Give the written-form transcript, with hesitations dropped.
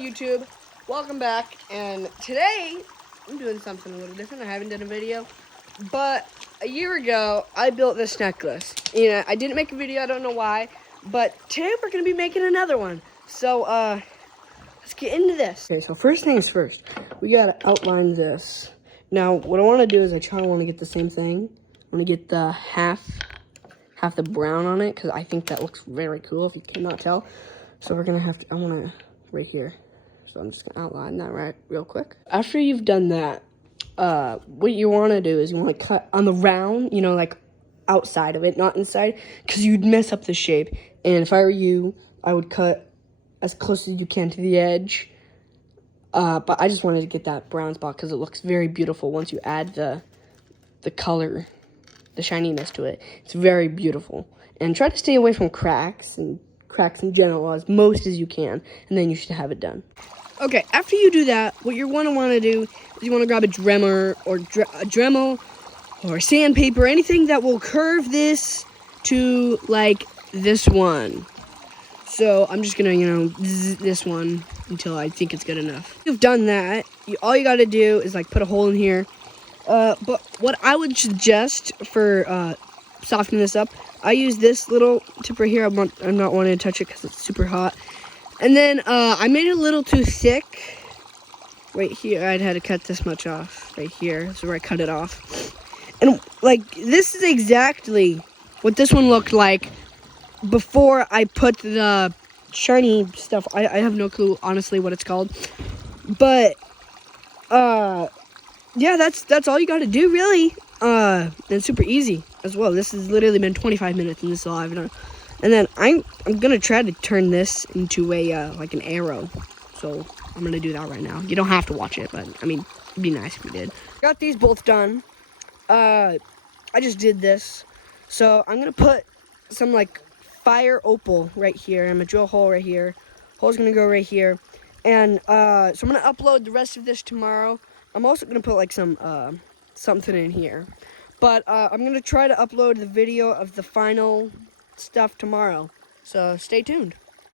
YouTube, welcome back, and today I'm doing something a little different. I haven't done a video, but a year ago I built this necklace. I didn't make a video, I don't know why, but today we're going to be making another one. So let's get into this. Okay, so first things first, we got to outline this. Now what I want to do is I want to get the same thing. I want to get the half the brown on it because I think that looks very cool if you cannot tell. So we're gonna I wanna right here. So I'm just gonna outline that real quick. After you've done that, what you wanna do is you wanna cut on the round, like outside of it, not inside, because you'd mess up the shape. And if I were you, I would cut as close as you can to the edge. But I just wanted to get that brown spot because it looks very beautiful once you add the color, the shininess to it. It's very beautiful. And try to stay away from cracks in general as most as you can, and then you should have it done. Okay, after you do that, what you're want to do is you want to grab a Dremel or sandpaper, anything that will curve this to like this one. So I'm just gonna, this one until I think it's good enough. If you've done that, all you got to do is like put a hole in here. But what I would suggest for softening this up, I use this little tip right here. I'm not wanting to touch it because it's super hot. And then I made it a little too thick right here. I'd had to cut this much off right here. So where I cut it off. And like this is exactly what this one looked like before I put the shiny stuff. I have no clue honestly what it's called. But yeah, that's all you got to do really. And it's super easy as well. This has literally been 25 minutes and this is all I've done. And then I'm gonna try to turn this into a like an arrow. So I'm gonna do that right now. You don't have to watch it, but I mean it'd be nice if you did. Got these both done. I just did this. So I'm gonna put some like fire opal right here. I'm gonna drill a hole right here. Hole's gonna go right here. And so I'm gonna upload the rest of this tomorrow. I'm also gonna put like some something in here, but I'm gonna try to upload the video of the final stuff tomorrow, so stay tuned.